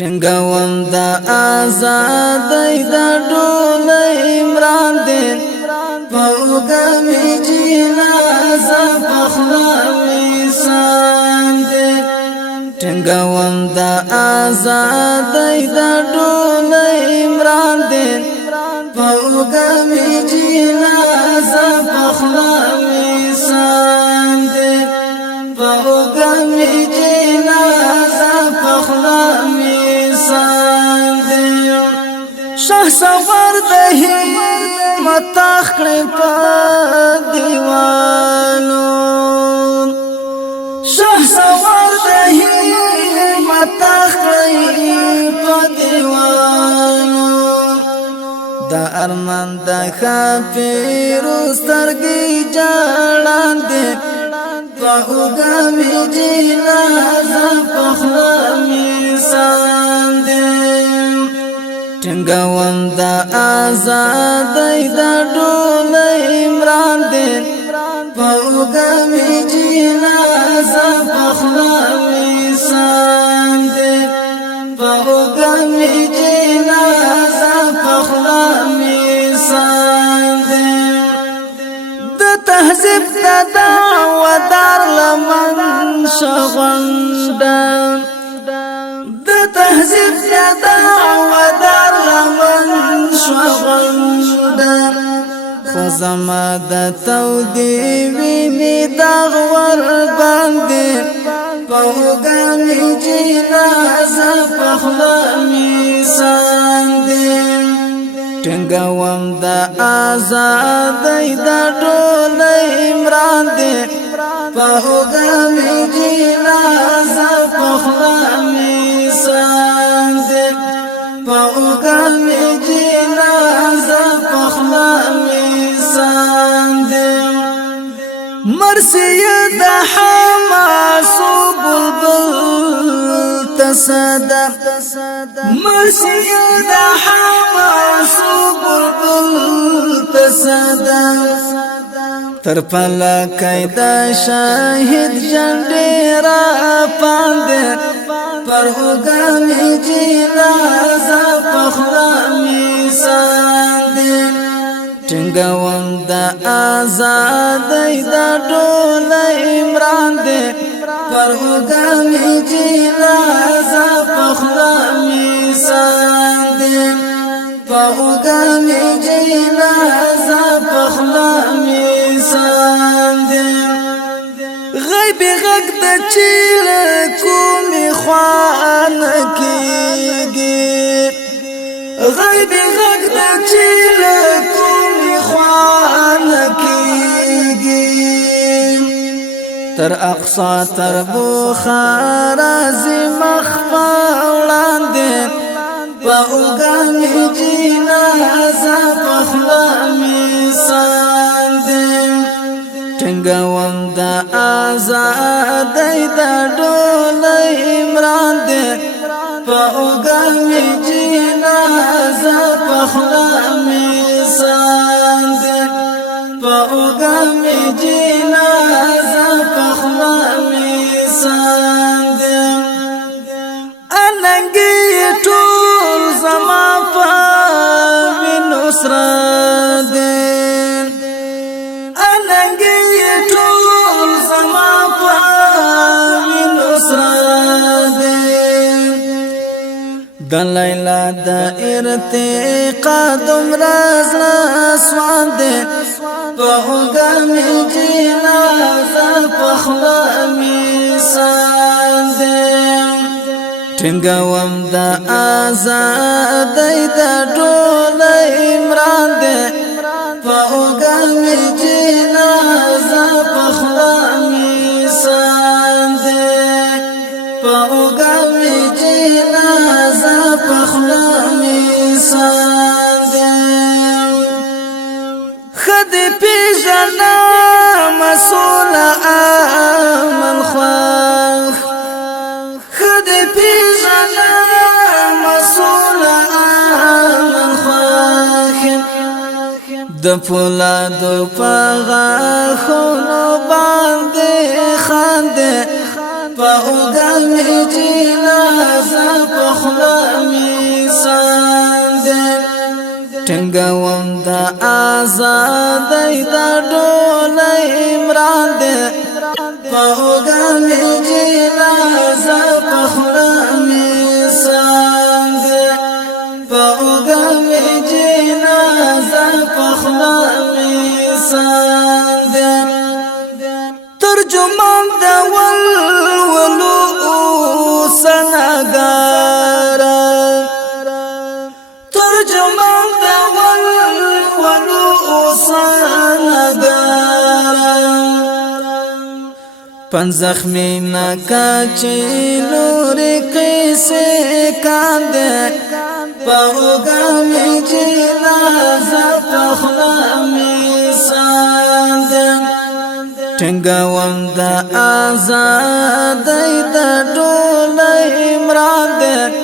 ټنګوم د آزادۍ د ډولۍ عمران دې په وګمې جنازه په خوله ویسان دې ټنګوم د آزادۍ د ډولۍ عمران دې په وګمې جنازه په خوله ویسان دې په وګمې جنازه په خوله شاه سوار د همت اخړې په دیوالو شاه سوار د همت اخړې په دیوالو د ارمان د خافیر سترګې جړاندې په وګمې جنازه په خوله میسان دې ټنګوم د آزادۍ د ډولۍ عمران دې په وګمې جنازه په خوله ویسان دې په وګمې جنازه په خوله ویسان دې د تهذیب د دعوتدار لمن شغونډه د تهذیب د دعوتدار لمن شغونډه خو زما د تودې وینې داغ ور باندې په وګمې جنازه په خوله میسان دې ټنګوم د آزادۍ د ډولۍ عمران دې په وګمې جنازه په خوله میسان دې په وګمې جنازه په خوله میسان دې مرثیه د حماسو بلبل تصدى مرثیه د حماسو بلبل تصدى تر پلکای د شاهد جنډې را پاندې پر وګمې جنازه په خوله میسان دې ټنګوم د آزادۍ د ډولۍ عمران دې پر وګمې جنازه په خوله میسان دې په وګمې جنازه په خوله میسان دې غیب غږ د چیل کومې خوانه کېږي غیب غږ د چیل کومې خوانه کېږي تر اقصا تر بخارا زی مخفا وړاندې په وګمې جنازه په خوله میسان دې ټنګوم د آزادۍ د ډولۍ عمران دې په وګمې جنازه په خوله میسان دې په وګمې جنازه په خوله میسان دې اننګي ټول زما په وینو سره دې د لیلا د ارتقا دومره زړه سوان دې په وګمې جنازه په خوله میسان دې ټنګوم د آزادۍ د ډولۍ عمران دې په وګمې جنازه په خوله میسان دې په وګمې جنازه په خوله میسان دې خدای پیژنه مسؤل امن خواه خدای پیژنه مسؤل امن خواه د فولادو په غاښونو باندې خاندې په پاوګمی جنازه پخلمی ساندن ټنګوم د آزادۍ د ډولۍ عمران دې پاوګمی جنازه پخلمی ساندن پاوګمی جنازه پخلمی ساندن ترجمان د ولولو سنگار ترجمان د ولولو سنگار پنزخمی نکاچی نوری قیسی کانده پاوگامی جنازه پخلامی ساندن ټنګوم د آزادۍ د ډولۍ عمران دې